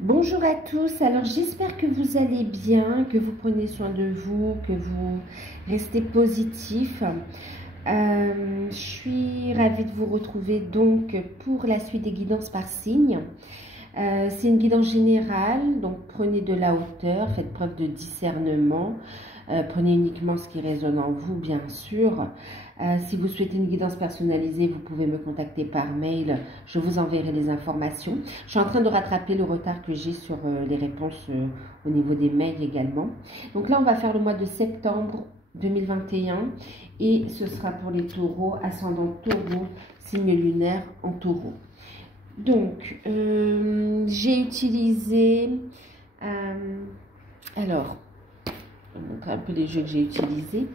Bonjour à tous, alors j'espère que vous allez bien, que vous prenez soin de vous, que vous restez positif. Je suis ravie de vous retrouver donc pour la suite des guidances par signe. C'est une guidance générale, donc prenez de la hauteur, faites preuve de discernement. Prenez uniquement ce qui résonne en vous, bien sûr. Si vous souhaitez une guidance personnalisée, vous pouvez me contacter par mail. Je vous enverrai les informations. Je suis en train de rattraper le retard que j'ai sur les réponses au niveau des mails également. Donc là, on va faire le mois de septembre 2021 et ce sera pour les taureaux, ascendant taureau, signe lunaire en taureau. Donc, j'ai utilisé... alors, je vais vous montrer un peu les jeux que j'ai utilisés.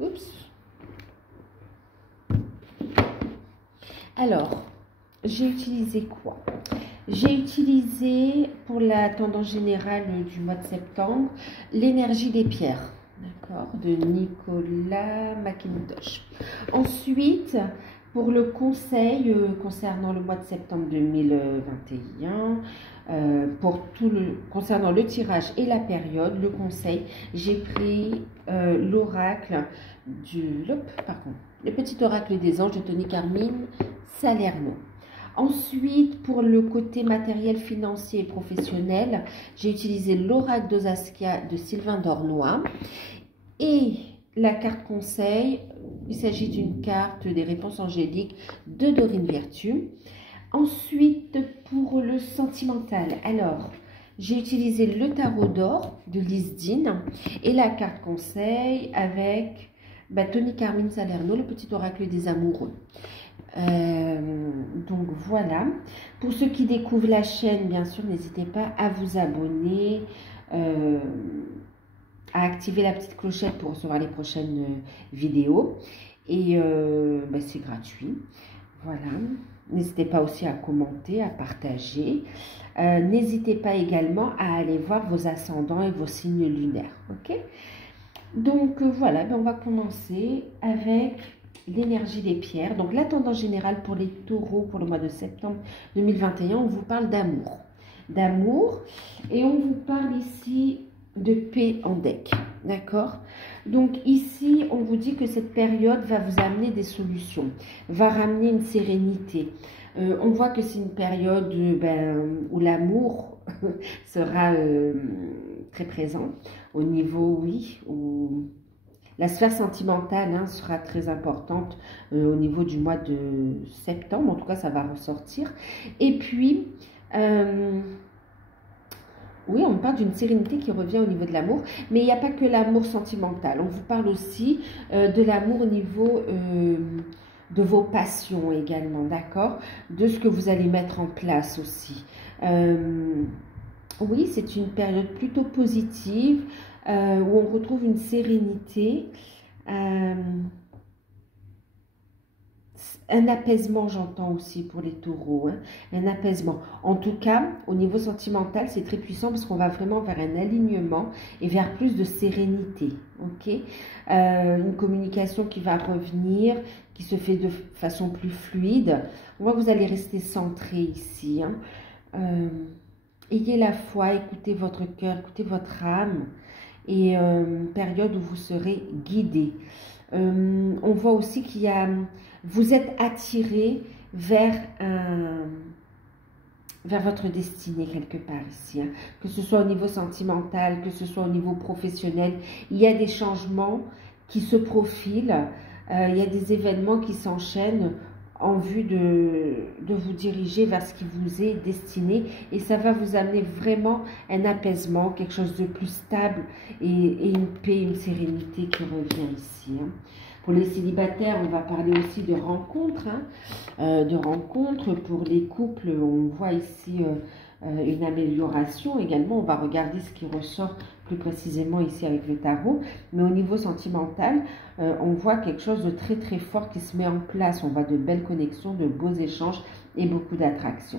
Oups. Alors, j'ai utilisé quoi? J'ai utilisé, pour la tendance générale du mois de septembre, l'énergie des pierres, d'accord, de Nicolas McIntosh. Ensuite, pour le conseil concernant le mois de septembre 2021, concernant le tirage et la période, le conseil, j'ai pris l'oracle le petit oracle des anges de Tony Carmine Salerno. Ensuite, pour le côté matériel, financier et professionnel, j'ai utilisé l'oracle d'Osaskia de Sylvain Dornois. Et la carte conseil, il s'agit d'une carte des réponses angéliques de Dorine Virtue. Ensuite, pour le sentimental, alors, j'ai utilisé le tarot d'or de Lise Dean et la carte conseil avec Tony Carmine Salerno, le petit oracle des amoureux. Donc voilà, pour ceux qui découvrent la chaîne, bien sûr, n'hésitez pas à vous abonner, à activer la petite clochette pour recevoir les prochaines vidéos. Et c'est gratuit. Voilà. N'hésitez pas aussi à commenter, à partager. N'hésitez pas également à aller voir vos ascendants et vos signes lunaires. Ok? Donc voilà, on va commencer avec l'énergie des pierres. Donc la tendance générale pour les taureaux pour le mois de septembre 2021, on vous parle d'amour. D'amour. Et on vous parle ici de paix en deck, d'accord? Donc ici, on vous dit que cette période va vous amener des solutions, va ramener une sérénité. On voit que c'est une période où l'amour sera très présent au niveau, oui, où la sphère sentimentale sera très importante au niveau du mois de septembre. En tout cas, ça va ressortir. Et puis... oui, on parle d'une sérénité qui revient au niveau de l'amour, mais il n'y a pas que l'amour sentimental. On vous parle aussi de l'amour au niveau de vos passions également, d'accord? De ce que vous allez mettre en place aussi. Oui, c'est une période plutôt positive où on retrouve une sérénité. Un apaisement, j'entends aussi pour les taureaux, un apaisement. En tout cas, au niveau sentimental, c'est très puissant parce qu'on va vraiment vers un alignement et vers plus de sérénité, ok? Une communication qui va revenir, qui se fait de façon plus fluide. On voit que vous allez rester centré ici. Ayez la foi, écoutez votre cœur, écoutez votre âme et une période où vous serez guidé. On voit aussi qu'il y a... Vous êtes attiré vers votre destinée quelque part ici. Que ce soit au niveau sentimental, que ce soit au niveau professionnel. Il y a des changements qui se profilent. Il y a des événements qui s'enchaînent en vue de vous diriger vers ce qui vous est destiné. Et ça va vous amener vraiment un apaisement, quelque chose de plus stable et une paix, une sérénité qui revient ici. Pour les célibataires, on va parler aussi de rencontres. De rencontres. Pour les couples, on voit ici une amélioration. Également, on va regarder ce qui ressort plus précisément ici avec le tarot. Mais au niveau sentimental, on voit quelque chose de très très fort qui se met en place. On voit de belles connexions, de beaux échanges et beaucoup d'attraction.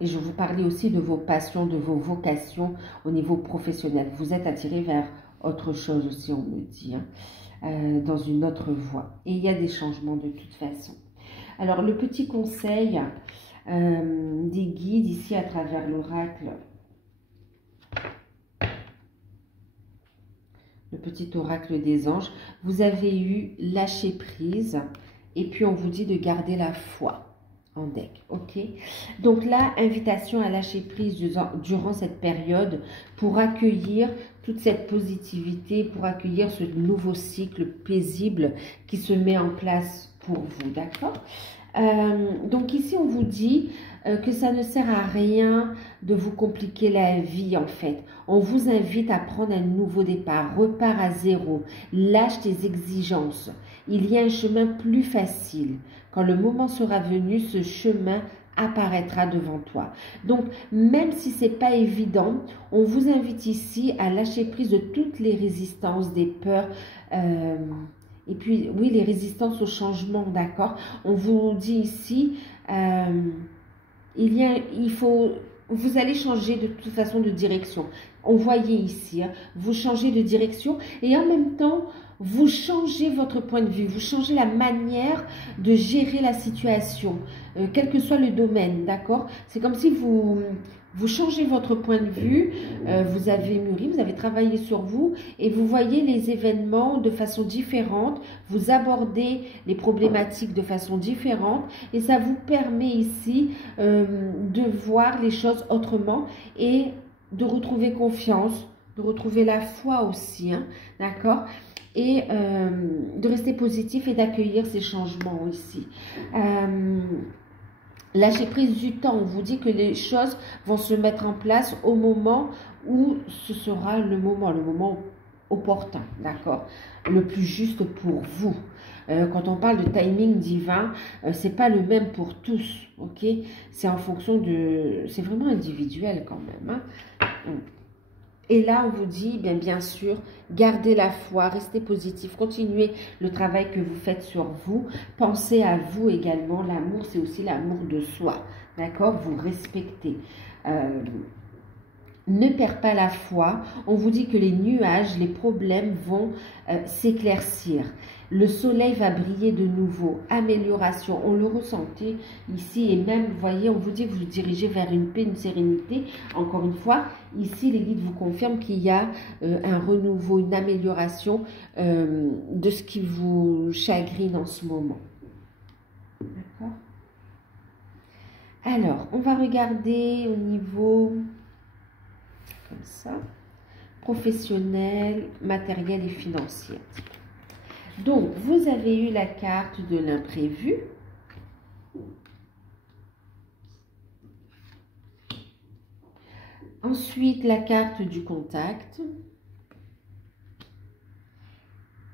Et je vous parlais aussi de vos passions, de vos vocations au niveau professionnel. Vous êtes attiré vers autre chose aussi, on me dit, dans une autre voie. Et il y a des changements de toute façon. Alors, le petit conseil des guides ici à travers l'oracle, le petit oracle des anges, vous avez eu lâcher prise et puis on vous dit de garder la foi en deck, ok? Donc là, invitation à lâcher prise durant cette période pour accueillir toute cette positivité, pour accueillir ce nouveau cycle paisible qui se met en place pour vous, d'accord? Donc ici, on vous dit que ça ne sert à rien de vous compliquer la vie en fait. On vous invite à prendre un nouveau départ, repars à zéro, lâche tes exigences. Il y a un chemin plus facile. Quand le moment sera venu, ce chemin apparaîtra devant toi. Donc, même si ce n'est pas évident, on vous invite ici à lâcher prise de toutes les résistances, des peurs, et puis, oui, les résistances au changement, d'accord? On vous dit ici, vous allez changer de toute façon de direction. On voyait ici, hein, vous changez de direction et en même temps, vous changez votre point de vue, vous changez la manière de gérer la situation, quel que soit le domaine, d'accord? C'est comme si vous changez votre point de vue, vous avez mûri, vous avez travaillé sur vous et vous voyez les événements de façon différente, vous abordez les problématiques de façon différente et ça vous permet ici de voir les choses autrement et de retrouver confiance, de retrouver la foi aussi, hein, d'accord? Et de rester positif et d'accueillir ces changements ici. Lâcher prise du temps, on vous dit que les choses vont se mettre en place au moment où ce sera le moment opportun, d'accord? Le plus juste pour vous. Quand on parle de timing divin, c'est pas le même pour tous, ok? C'est en fonction de... C'est vraiment individuel quand même, hein? Et là, on vous dit, bien sûr, gardez la foi, restez positif, continuez le travail que vous faites sur vous. Pensez à vous également. L'amour, c'est aussi l'amour de soi. D'accord? Vous respectez. Ne perds pas la foi. On vous dit que les nuages, les problèmes vont s'éclaircir. Le soleil va briller de nouveau. Amélioration. On le ressentait ici et même, vous voyez, on vous dit que vous vous dirigez vers une paix, une sérénité. Encore une fois, ici, les guides vous confirment qu'il y a un renouveau, une amélioration de ce qui vous chagrine en ce moment. D'accord? Alors, on va regarder au niveau... comme ça, professionnel, matériel et financier. Donc, vous avez eu la carte de l'imprévu. Ensuite, la carte du contact.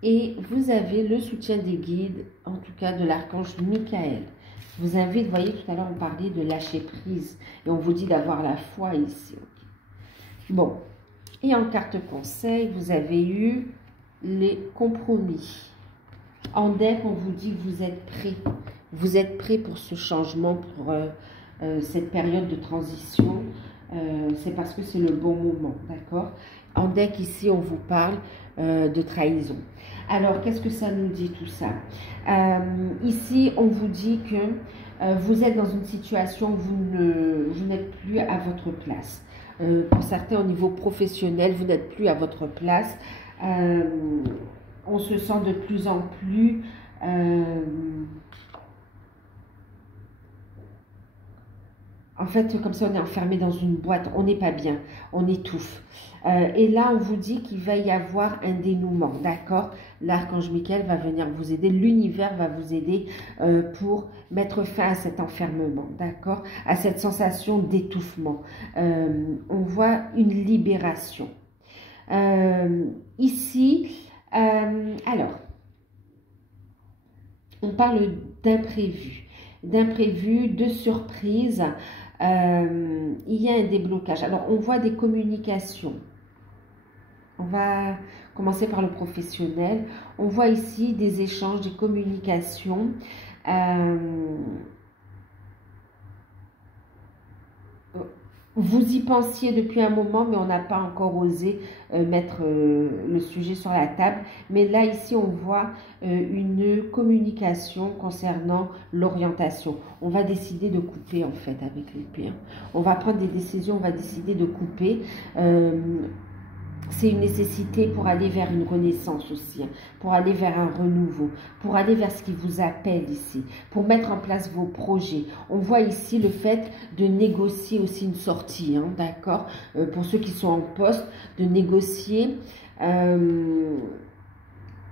Et vous avez le soutien des guides, en tout cas de l'archange Michael. Je vous invite, vous voyez, tout à l'heure, on parlait de lâcher prise. Et on vous dit d'avoir la foi ici. Bon, et en carte conseil, vous avez eu les compromis. En deck, on vous dit que vous êtes prêt. Vous êtes prêt pour ce changement, pour cette période de transition. C'est parce que c'est le bon moment, d'accord? En deck, ici, on vous parle de trahison. Alors, qu'est-ce que ça nous dit tout ça? Ici, on vous dit que vous êtes dans une situation où vous n'êtes plus à votre place. Pour certains, au niveau professionnel, vous n'êtes plus à votre place. On se sent de plus en plus en fait, comme ça, on est enfermé dans une boîte, on n'est pas bien, on étouffe. Et là, on vous dit qu'il va y avoir un dénouement, d'accord? L'archange Michael va venir vous aider, l'univers va vous aider pour mettre fin à cet enfermement, d'accord? À cette sensation d'étouffement. On voit une libération. Ici, alors, on parle d'imprévu, de surprise. Il y a un déblocage. Alors, on voit des communications. On va commencer par le professionnel. On voit ici des échanges, des communications. Vous y pensiez depuis un moment, mais on n'a pas encore osé mettre le sujet sur la table. Mais là, ici, on voit une communication concernant l'orientation. On va décider de couper, en fait, avec l'épée. Hein. On va prendre des décisions, on va décider de couper. C'est une nécessité pour aller vers une renaissance aussi, hein, pour aller vers un renouveau, pour aller vers ce qui vous appelle ici, pour mettre en place vos projets. On voit ici le fait de négocier aussi une sortie, hein, d'accord, pour ceux qui sont en poste, de négocier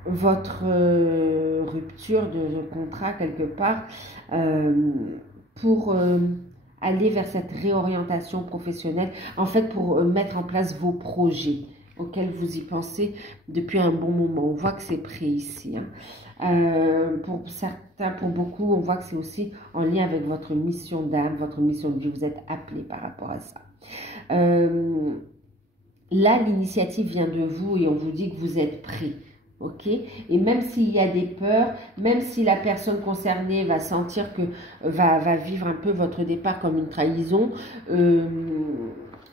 votre rupture de contrat quelque part pour aller vers cette réorientation professionnelle, en fait pour mettre en place vos projets auxquels vous y pensez depuis un bon moment. On voit que c'est prêt ici. Hein. Pour certains, pour beaucoup, on voit que c'est aussi en lien avec votre mission d'âme, votre mission de vie. Vous êtes appelé par rapport à ça. Là, l'initiative vient de vous et on vous dit que vous êtes prêt. Ok, et même s'il y a des peurs, même si la personne concernée va sentir que va vivre un peu votre départ comme une trahison,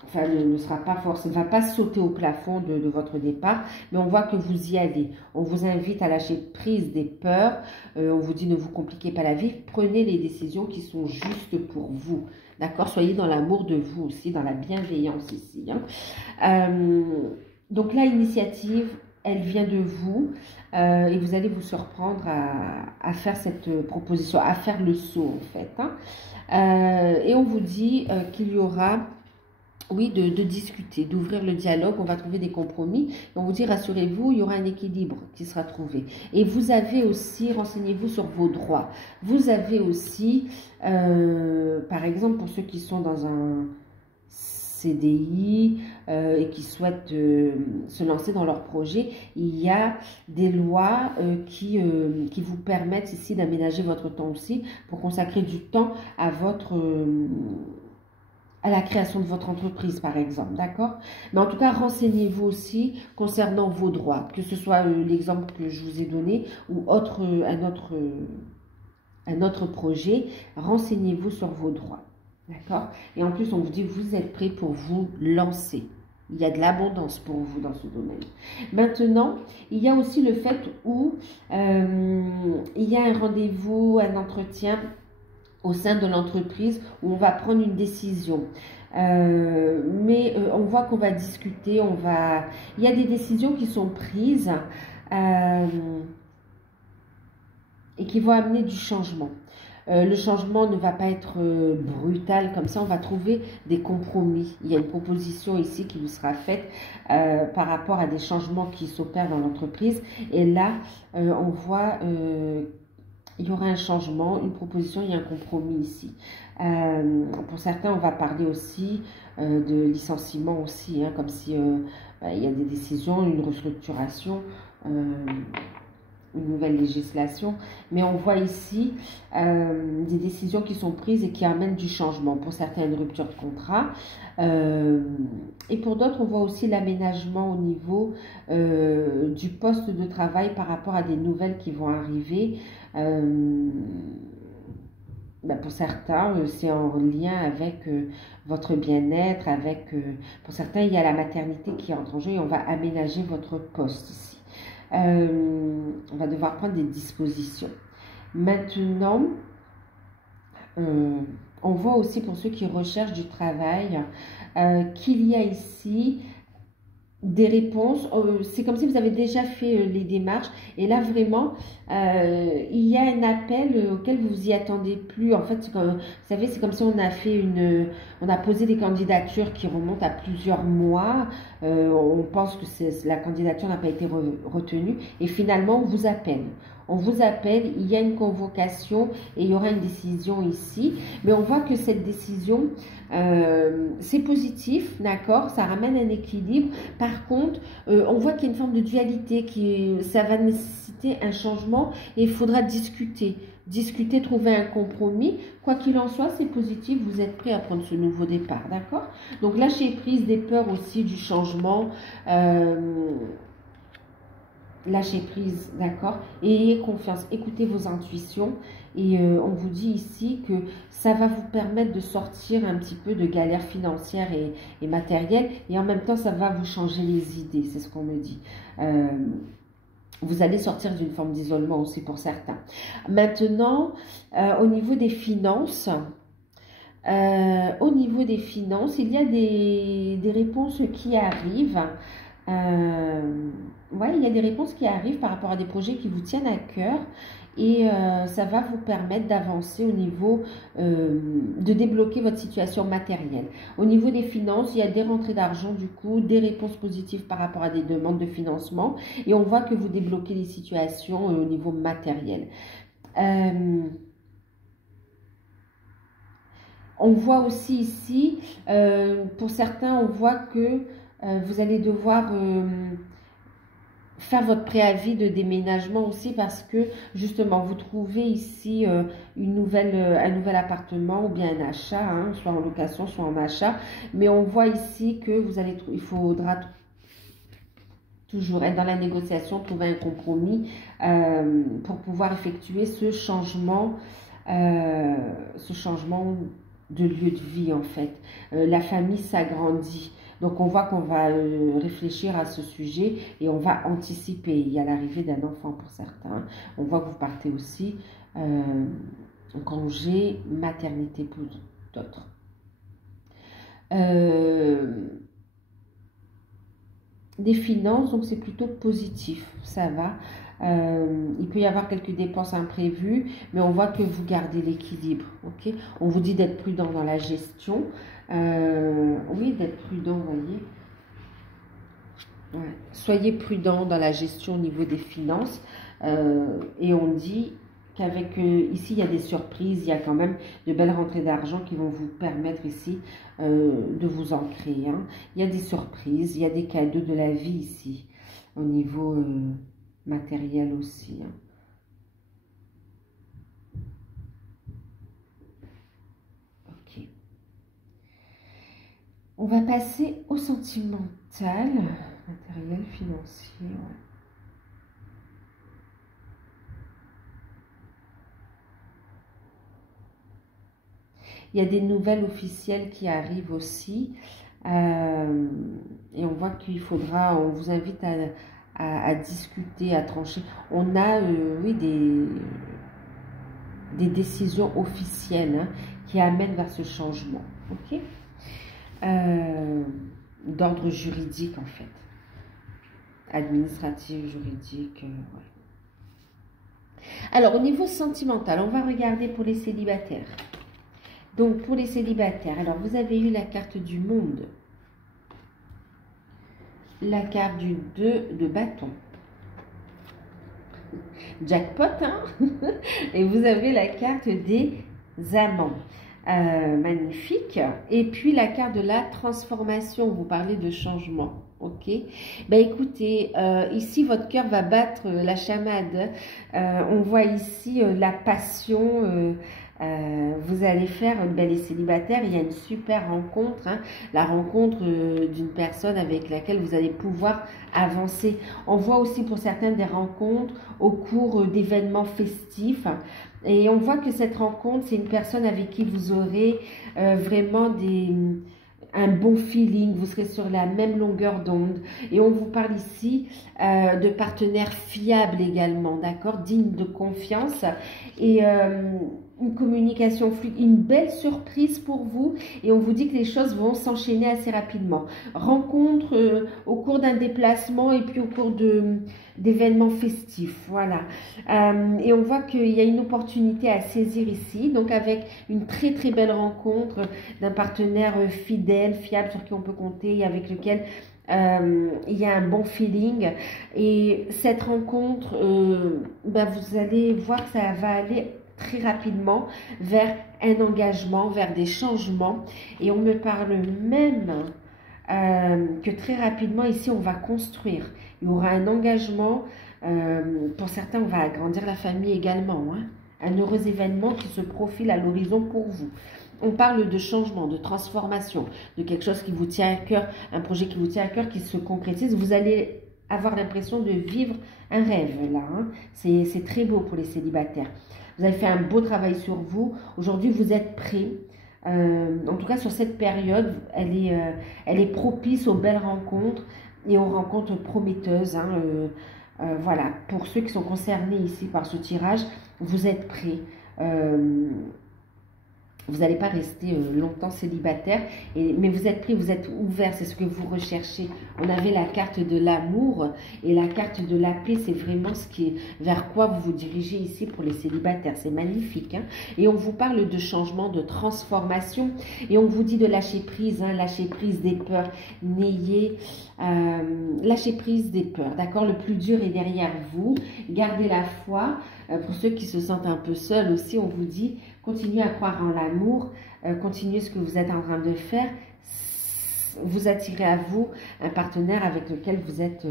enfin ne sera pas forcément, ne va pas sauter au plafond de votre départ, mais on voit que vous y allez. On vous invite à lâcher prise des peurs, on vous dit ne vous compliquez pas la vie, prenez les décisions qui sont justes pour vous. D'accord, soyez dans l'amour de vous aussi, dans la bienveillance ici. Hein. Donc là, l'initiative, elle vient de vous et vous allez vous surprendre à faire cette proposition, à faire le saut en fait. Hein. Et on vous dit qu'il y aura, oui, de discuter, d'ouvrir le dialogue, on va trouver des compromis. Et on vous dit, rassurez-vous, il y aura un équilibre qui sera trouvé. Et vous avez aussi, renseignez-vous sur vos droits. Vous avez aussi, par exemple, pour ceux qui sont dans un CDI et qui souhaitent se lancer dans leur projet, il y a des lois qui vous permettent ici d'aménager votre temps aussi pour consacrer du temps à à la création de votre entreprise, par exemple, d'accord? Mais en tout cas, renseignez-vous aussi concernant vos droits, que ce soit l'exemple que je vous ai donné ou un autre projet, renseignez-vous sur vos droits. D'accord? Et en plus, on vous dit que vous êtes prêt pour vous lancer. Il y a de l'abondance pour vous dans ce domaine. Maintenant, il y a aussi le fait où il y a un rendez-vous, un entretien au sein de l'entreprise où on va prendre une décision. Mais on voit qu'on va discuter, il y a des décisions qui sont prises et qui vont amener du changement. Le changement ne va pas être brutal comme ça, on va trouver des compromis. Il y a une proposition ici qui vous sera faite par rapport à des changements qui s'opèrent dans l'entreprise. Et là, on voit il y aura un changement, une proposition, il y a un compromis ici. Pour certains, on va parler aussi de licenciement aussi, hein, comme si il y a des décisions, une restructuration, une nouvelle législation, mais on voit ici des décisions qui sont prises et qui amènent du changement. Pour certains, une rupture de contrat, et pour d'autres, on voit aussi l'aménagement au niveau du poste de travail par rapport à des nouvelles qui vont arriver. Pour certains, c'est en lien avec votre bien-être, pour certains, il y a la maternité qui entre en jeu et on va aménager votre poste ici. On va devoir prendre des dispositions. Maintenant, on voit aussi pour ceux qui recherchent du travail qu'il y a ici des réponses. C'est comme si vous avez déjà fait les démarches et là vraiment il y a un appel auquel vous vous y attendez plus. En fait, vous savez, c'est comme si on a posé des candidatures qui remontent à plusieurs mois. On pense que la candidature n'a pas été retenue et finalement on vous appelle. On vous appelle, il y a une convocation et il y aura une décision ici. Mais on voit que cette décision, c'est positif, d'accord? Ça ramène un équilibre. Par contre, on voit qu'il y a une forme de dualité, ça va nécessiter un changement et il faudra discuter. Discuter, trouver un compromis. Quoi qu'il en soit, c'est positif. Vous êtes prêt à prendre ce nouveau départ, d'accord? Donc, lâchez prise des peurs aussi du changement. lâchez prise, d'accord? Et ayez confiance, écoutez vos intuitions. Et on vous dit ici que ça va vous permettre de sortir un petit peu de galères financières et matérielles. Et en même temps, ça va vous changer les idées, c'est ce qu'on me dit. Vous allez sortir d'une forme d'isolement aussi pour certains. Maintenant, au niveau des finances... il y a des réponses qui arrivent. Ouais, il y a des réponses qui arrivent par rapport à des projets qui vous tiennent à cœur et ça va vous permettre d'avancer au niveau de débloquer votre situation matérielle. Au niveau des finances, il y a des rentrées d'argent du coup, des réponses positives par rapport à des demandes de financement et on voit que vous débloquez les situations au niveau matériel. On voit aussi ici, pour certains, on voit que vous allez devoir faire votre préavis de déménagement aussi parce que justement, vous trouvez ici un nouvel appartement ou bien un achat, hein, soit en location, soit en achat. Mais on voit ici que il faudra toujours être dans la négociation, trouver un compromis pour pouvoir effectuer ce changement de lieu de vie en fait. La famille s'agrandit. Donc on voit qu'on va réfléchir à ce sujet et on va anticiper. Il y a l'arrivée d'un enfant pour certains. On voit que vous partez aussi en congé maternité pour d'autres. Des finances, donc c'est plutôt positif, ça va. Il peut y avoir quelques dépenses imprévues, mais on voit que vous gardez l'équilibre. Ok, on vous dit d'être prudent dans la gestion. Oui, d'être prudent, vous voyez. Ouais. Soyez prudent dans la gestion au niveau des finances. Et on dit qu'avec ici, il y a des surprises, il y a quand même de belles rentrées d'argent qui vont vous permettre ici de vous ancrer. Hein. Il y a des surprises, il y a des cadeaux de la vie ici, au niveau matériel aussi. Hein. Ok. On va passer au sentimental, matériel, financier. Ouais. Il y a des nouvelles officielles qui arrivent aussi. Et on voit qu'il faudra, on vous invite à discuter, à trancher. On a, oui, des décisions officielles hein, qui amènent vers ce changement. Ok, d'ordre juridique en fait. Administratif, juridique. Ouais. Alors, au niveau sentimental, on va regarder pour les célibataires. Donc, pour les célibataires, alors vous avez eu la carte du monde, la carte du 2 de bâton, jackpot, hein. Et vous avez la carte des amants, magnifique. Et puis la carte de la transformation, vous parlez de changement. Ok, ben écoutez, ici votre cœur va battre la chamade. On voit ici la passion. Vous allez faire, ben les célibataires, il y a une super rencontre, hein, la rencontre d'une personne avec laquelle vous allez pouvoir avancer. On voit aussi pour certains des rencontres au cours d'événements festifs. Et on voit que cette rencontre, c'est une personne avec qui vous aurez vraiment un bon feeling, vous serez sur la même longueur d'onde. Et on vous parle ici de partenaires fiables également, d'accord, dignes de confiance. Et une communication fluide, une belle surprise pour vous. Et on vous dit que les choses vont s'enchaîner assez rapidement. Rencontre au cours d'un déplacement et puis au cours d'événements festifs, voilà. Et on voit qu'il y a une opportunité à saisir ici, donc avec une très très belle rencontre d'un partenaire fidèle, fiable, sur qui on peut compter, avec lequel il y a un bon feeling. Et cette rencontre, ben vous allez voir que ça va aller très rapidement vers un engagement, vers des changements. Et on me parle même que très rapidement ici on va construire. Il y aura un engagement, pour certains on va agrandir la famille également, hein. Un heureux événement qui se profile à l'horizon pour vous. On parle de changement, de transformation, de quelque chose qui vous tient à cœur, un projet qui vous tient à cœur qui se concrétise. Vous allez avoir l'impression de vivre un rêve là. Hein. C'est très beau pour les célibataires. Vous avez fait un beau travail sur vous. Aujourd'hui, vous êtes prêts. En tout cas, sur cette période, elle est propice aux belles rencontres et aux rencontres prometteuses. Hein. Voilà, pour ceux qui sont concernés ici par ce tirage, vous êtes prêts. Vous n'allez pas rester longtemps célibataire, mais vous êtes pris, vous êtes ouvert, c'est ce que vous recherchez. On avait la carte de l'amour et la carte de la paix, c'est vraiment ce qui est, vers quoi vous vous dirigez ici pour les célibataires. C'est magnifique. Hein, et on vous parle de changement, de transformation et on vous dit de lâcher prise, hein, lâcher prise des peurs. Lâcher prise des peurs, d'accord? Le plus dur est derrière vous. Gardez la foi. Pour ceux qui se sentent un peu seuls aussi, on vous dit continuez à croire en l'amour, continuez ce que vous êtes en train de faire. Vous attirez à vous un partenaire avec lequel vous êtes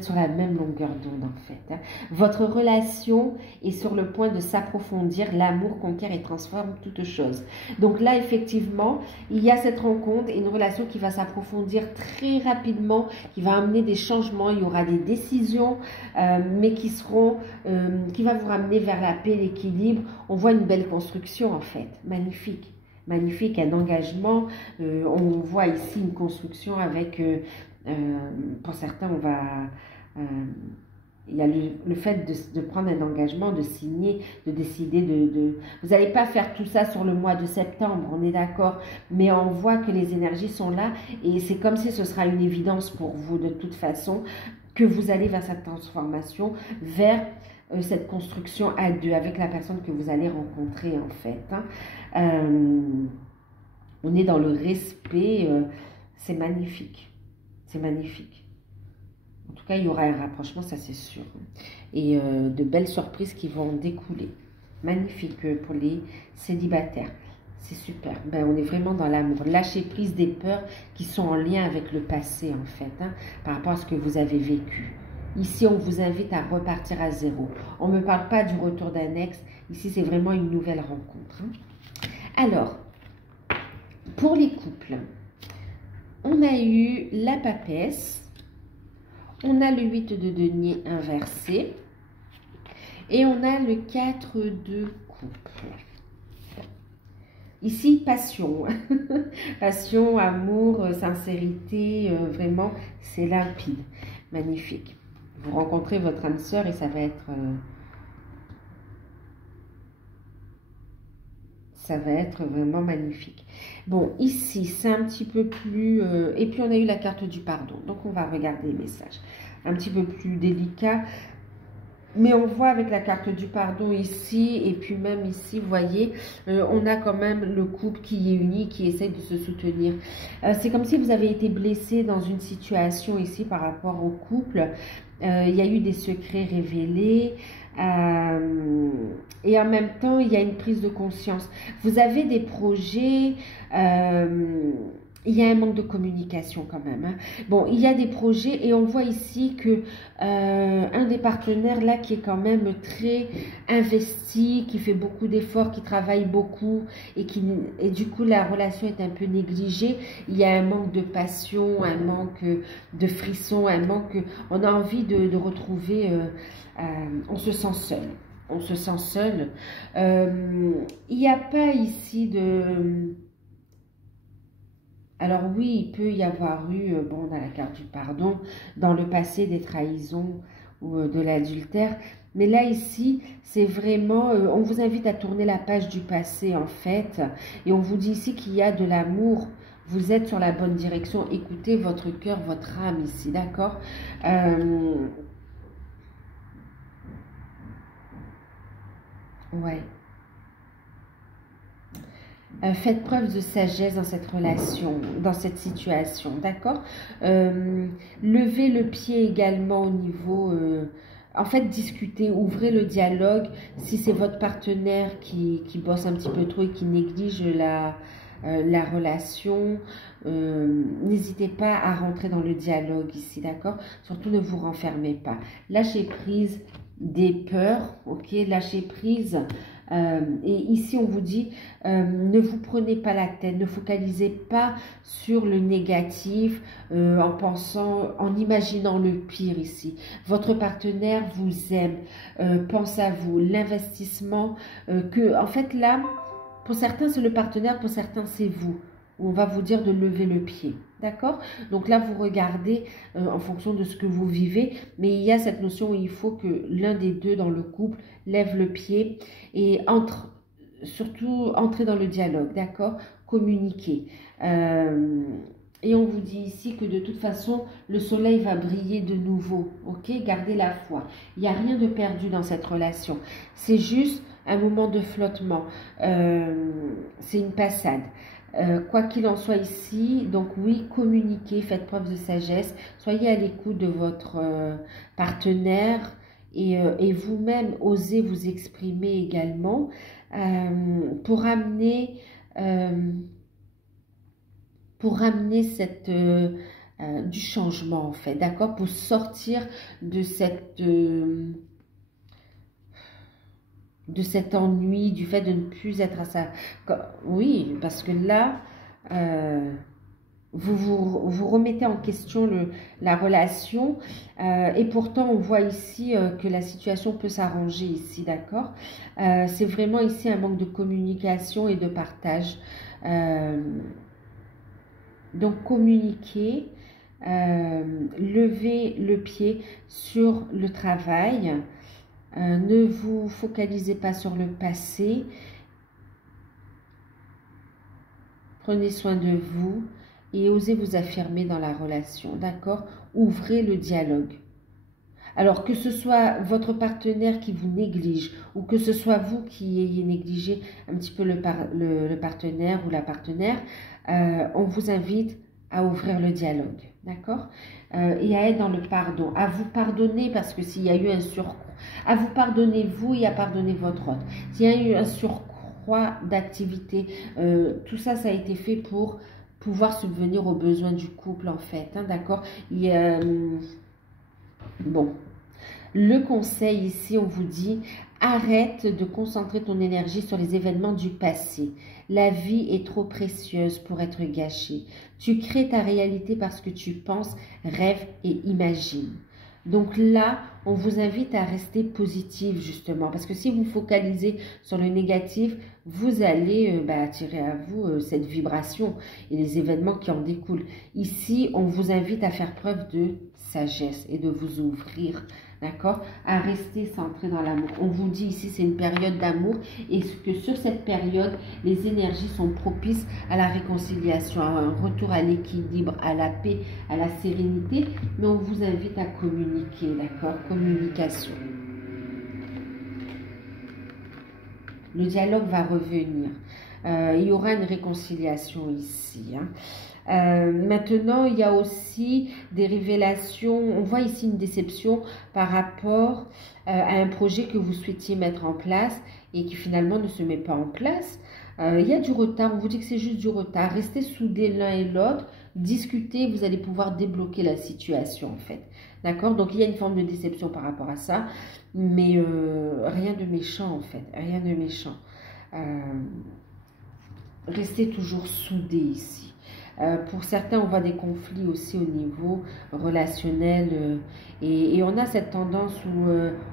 sur la même longueur d'onde en fait. Hein. Votre relation est sur le point de s'approfondir. L'amour conquiert et transforme toute chose. Donc là, effectivement, il y a cette rencontre et une relation qui va s'approfondir très rapidement, qui va amener des changements. Il y aura des décisions, mais qui va vous ramener vers la paix, l'équilibre. On voit une belle construction en fait. Magnifique. Magnifique, un engagement. On voit ici une construction avec... pour certains, il y a le fait de prendre un engagement, de signer, de décider Vous n'allez pas faire tout ça sur le mois de septembre, on est d'accord, mais on voit que les énergies sont là et c'est comme si ce sera une évidence pour vous de toute façon que vous allez vers cette transformation, vers cette construction à deux avec la personne que vous allez rencontrer en fait. Hein. On est dans le respect, c'est magnifique. C'est magnifique. En tout cas, il y aura un rapprochement, ça c'est sûr. Et de belles surprises qui vont découler. Magnifique pour les célibataires. C'est super. Ben, on est vraiment dans l'amour. Lâcher prise des peurs qui sont en lien avec le passé, en fait, hein, par rapport à ce que vous avez vécu. Ici, on vous invite à repartir à zéro. On ne me parle pas du retour d'un ex. Ici, c'est vraiment une nouvelle rencontre. Hein. Alors, pour les couples... On a eu la papesse, on a le 8 de denier inversé et on a le 4 de coupe. Ici, passion, passion, amour, sincérité, vraiment, c'est limpide, magnifique. Vous rencontrez votre âme sœur et ça va être... ça va être vraiment magnifique. Bon, ici, c'est un petit peu plus... et puis, on a eu la carte du pardon. Donc, on va regarder les messages. Un petit peu plus délicat. Mais on voit avec la carte du pardon ici, et puis même ici, vous voyez, on a quand même le couple qui est uni, qui essaie de se soutenir. C'est comme si vous avez été blessé dans une situation ici par rapport au couple. Il y a eu des secrets révélés. Et en même temps, il y a une prise de conscience. Vous avez des projets... il y a un manque de communication quand même. Hein. Bon, il y a des projets et on voit ici que un des partenaires là qui est quand même très investi, qui fait beaucoup d'efforts, qui travaille beaucoup et du coup la relation est un peu négligée. Il y a un manque de passion, un manque de frisson, un manque... On a envie de retrouver... on se sent seul. On se sent seul. Il n'y a pas ici de... Alors oui, il peut y avoir eu, bon, on a la carte du pardon, dans le passé des trahisons ou de l'adultère. Mais là, ici, c'est vraiment, on vous invite à tourner la page du passé, en fait. Et on vous dit ici qu'il y a de l'amour. Vous êtes sur la bonne direction. Écoutez votre cœur, votre âme ici, d'accord ? Ouais. Faites preuve de sagesse dans cette relation, dans cette situation, d'accord? Levez le pied également au niveau... en fait, discutez, ouvrez le dialogue. Si c'est votre partenaire qui bosse un petit peu trop et qui néglige la relation, n'hésitez pas à rentrer dans le dialogue ici, d'accord? Surtout, ne vous renfermez pas. Lâchez prise des peurs, ok? Lâchez prise Et ici, on vous dit, ne vous prenez pas la tête, ne focalisez pas sur le négatif, en pensant, en imaginant le pire ici. Votre partenaire vous aime, pense à vous, l'investissement en fait, là, pour certains, c'est le partenaire, pour certains, c'est vous. On va vous dire de lever le pied, d'accord? Donc là, vous regardez en fonction de ce que vous vivez, mais il y a cette notion où il faut que l'un des deux dans le couple lève le pied et surtout entrer dans le dialogue, d'accord? Communiquer. Et on vous dit ici que de toute façon, le soleil va briller de nouveau, ok? Gardez la foi. Il n'y a rien de perdu dans cette relation. C'est juste un moment de flottement. C'est une passade. Quoi qu'il en soit ici, donc oui, communiquez, faites preuve de sagesse, soyez à l'écoute de votre partenaire et vous-même osez vous exprimer également pour amener du changement en fait, d'accord, pour sortir de cet ennui, du fait de ne plus être à ça. Oui, parce que là, vous remettez en question la relation et pourtant on voit ici que la situation peut s'arranger ici, d'accord. C'est vraiment ici un manque de communication et de partage. Donc communiquez, levez le pied sur le travail. Ne vous focalisez pas sur le passé. Prenez soin de vous et osez vous affirmer dans la relation, d'accord? Ouvrez le dialogue. Alors que ce soit votre partenaire qui vous néglige ou que ce soit vous qui ayez négligé un petit peu le partenaire ou la partenaire, on vous invite à ouvrir le dialogue, d'accord? Et à être dans le pardon, à vous pardonner parce que s'il y a eu un surcroît, à vous pardonner vous et à pardonner votre autre. S'il y a eu un surcroît d'activité, tout ça, ça a été fait pour pouvoir subvenir aux besoins du couple en fait, hein, d'accord? Bon, le conseil ici, on vous dit, arrête de concentrer ton énergie sur les événements du passé. La vie est trop précieuse pour être gâchée. Tu crées ta réalité parce que tu penses, rêves et imagines. Donc là, on vous invite à rester positif justement, parce que si vous focalisez sur le négatif, vous allez attirer à vous cette vibration et les événements qui en découlent. Ici, on vous invite à faire preuve de sagesse et de vous ouvrir, d'accord, à rester centré dans l'amour. On vous dit ici, c'est une période d'amour et que sur cette période, les énergies sont propices à la réconciliation, à un retour à l'équilibre, à la paix, à la sérénité, mais on vous invite à communiquer, d'accord, communication. Le dialogue va revenir. Il y aura une réconciliation ici, hein. Maintenant, il y a aussi des révélations. On voit ici une déception par rapport à un projet que vous souhaitiez mettre en place et qui finalement ne se met pas en place. Il y a du retard. On vous dit que c'est juste du retard. Restez soudés l'un et l'autre. Discutez. Vous allez pouvoir débloquer la situation en fait. D'accord? Donc, il y a une forme de déception par rapport à ça. Mais rien de méchant en fait. Rien de méchant. Restez toujours soudés ici. Pour certains, on voit des conflits aussi au niveau relationnel et on a cette tendance où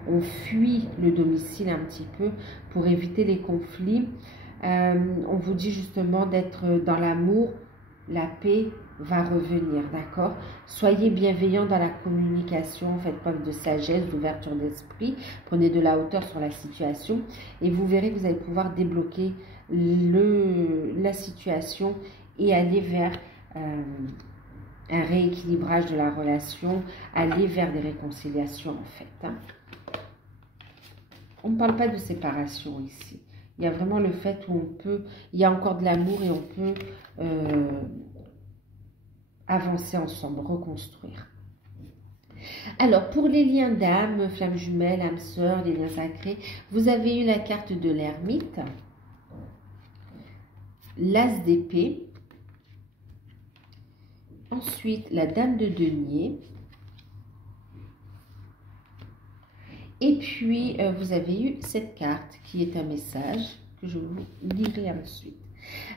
on fuit le domicile un petit peu pour éviter les conflits. On vous dit justement d'être dans l'amour, la paix va revenir, d'accord? Soyez bienveillants dans la communication, faites preuve de sagesse, d'ouverture d'esprit, prenez de la hauteur sur la situation et vous verrez que vous allez pouvoir débloquer la situation et aller vers un rééquilibrage de la relation, aller vers des réconciliations en fait, hein. On ne parle pas de séparation ici. Il y a vraiment le fait où il y a encore de l'amour et on peut avancer ensemble, reconstruire. Alors, pour les liens d'âme, flamme jumelle, âme sœur, les liens sacrés, vous avez eu la carte de l'ermite, l'as d'épée, ensuite la dame de denier Et puis, vous avez eu cette carte qui est un message que je vous lirai ensuite.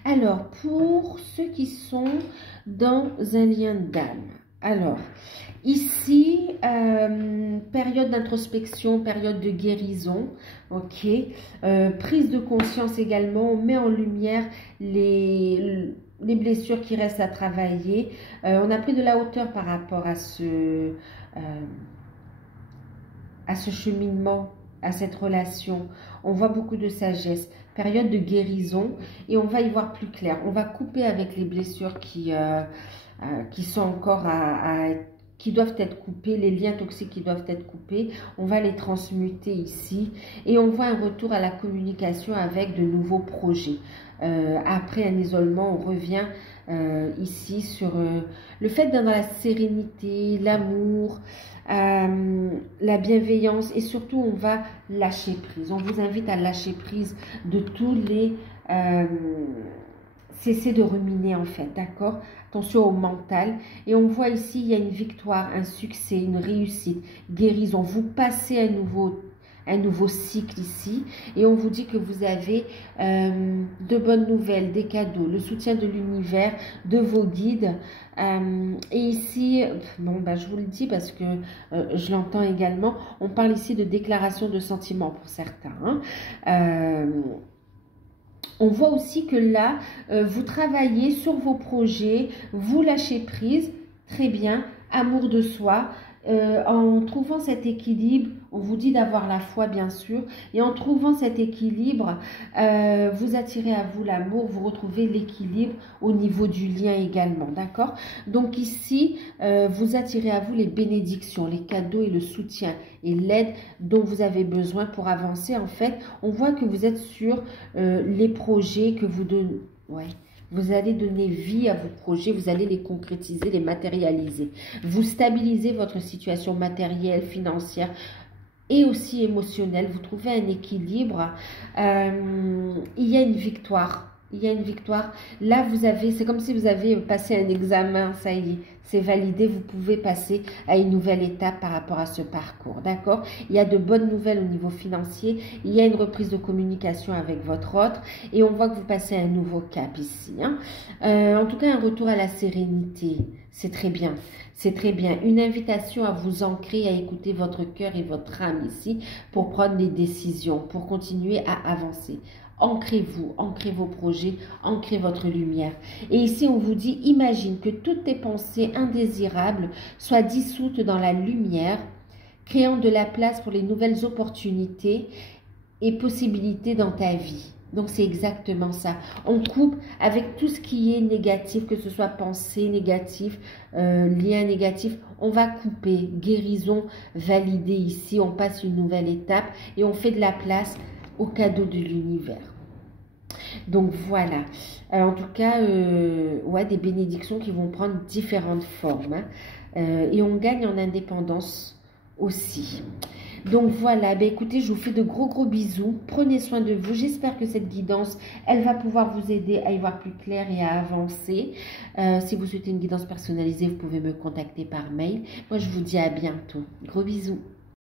Alors, pour ceux qui sont dans un lien d'âme, alors, ici, période d'introspection, période de guérison, ok, prise de conscience également, on met en lumière les blessures qui restent à travailler. On a pris de la hauteur par rapport à ce cheminement, à cette relation. On voit beaucoup de sagesse, période de guérison, et on va y voir plus clair. On va couper avec les blessures qui sont encore qui doivent être coupées, les liens toxiques qui doivent être coupés. On va les transmuter ici, et on voit un retour à la communication avec de nouveaux projets. Après un isolement, on revient ici sur le fait d'être dans la sérénité, l'amour, la bienveillance, et surtout on va lâcher prise. On vous invite à lâcher prise de tous les... cesser de ruminer en fait, d'accord? Attention au mental. Et on voit ici, il y a une victoire, un succès, une réussite, guérison. Vous passez un nouveau cycle ici, et on vous dit que vous avez de bonnes nouvelles, des cadeaux, le soutien de l'univers, de vos guides. Et ici, bon, ben, je vous le dis parce que je l'entends également, on parle ici de déclaration de sentiments pour certains, hein. On voit aussi que là, vous travaillez sur vos projets, vous lâchez prise, très bien, amour de soi. En trouvant cet équilibre, on vous dit d'avoir la foi bien sûr, et en trouvant cet équilibre, vous attirez à vous l'amour, vous retrouvez l'équilibre au niveau du lien également, d'accord? Donc ici, vous attirez à vous les bénédictions, les cadeaux et le soutien et l'aide dont vous avez besoin pour avancer. En fait, on voit que vous êtes sur les projets que vous donnez, ouais. Vous allez donner vie à vos projets, vous allez les concrétiser, les matérialiser. Vous stabilisez votre situation matérielle, financière et aussi émotionnelle. Vous trouvez un équilibre. Il y a une victoire. Il y a une victoire. Là, c'est comme si vous avez passé un examen, ça y est, c'est validé. Vous pouvez passer à une nouvelle étape par rapport à ce parcours, d'accord? Il y a de bonnes nouvelles au niveau financier. Il y a une reprise de communication avec votre autre. Et on voit que vous passez à un nouveau cap ici, hein. En tout cas, un retour à la sérénité. C'est très bien. C'est très bien. Une invitation à vous ancrer, à écouter votre cœur et votre âme ici pour prendre les décisions, pour continuer à avancer. Ancrez-vous, ancrez vos projets, ancrez votre lumière. Et ici, on vous dit, imagine que toutes tes pensées indésirables soient dissoutes dans la lumière, créant de la place pour les nouvelles opportunités et possibilités dans ta vie. Donc, c'est exactement ça. On coupe avec tout ce qui est négatif, que ce soit pensée négative, lien négatif. On va couper, guérison validée ici. On passe une nouvelle étape et on fait de la place au cadeau de l'univers. Donc voilà, en tout cas, ouais, des bénédictions qui vont prendre différentes formes, hein. Et on gagne en indépendance aussi. Donc voilà, ben écoutez, je vous fais de gros bisous, prenez soin de vous, j'espère que cette guidance, elle va pouvoir vous aider à y voir plus clair et à avancer. Si vous souhaitez une guidance personnalisée, vous pouvez me contacter par mail. Moi, je vous dis à bientôt, gros bisous.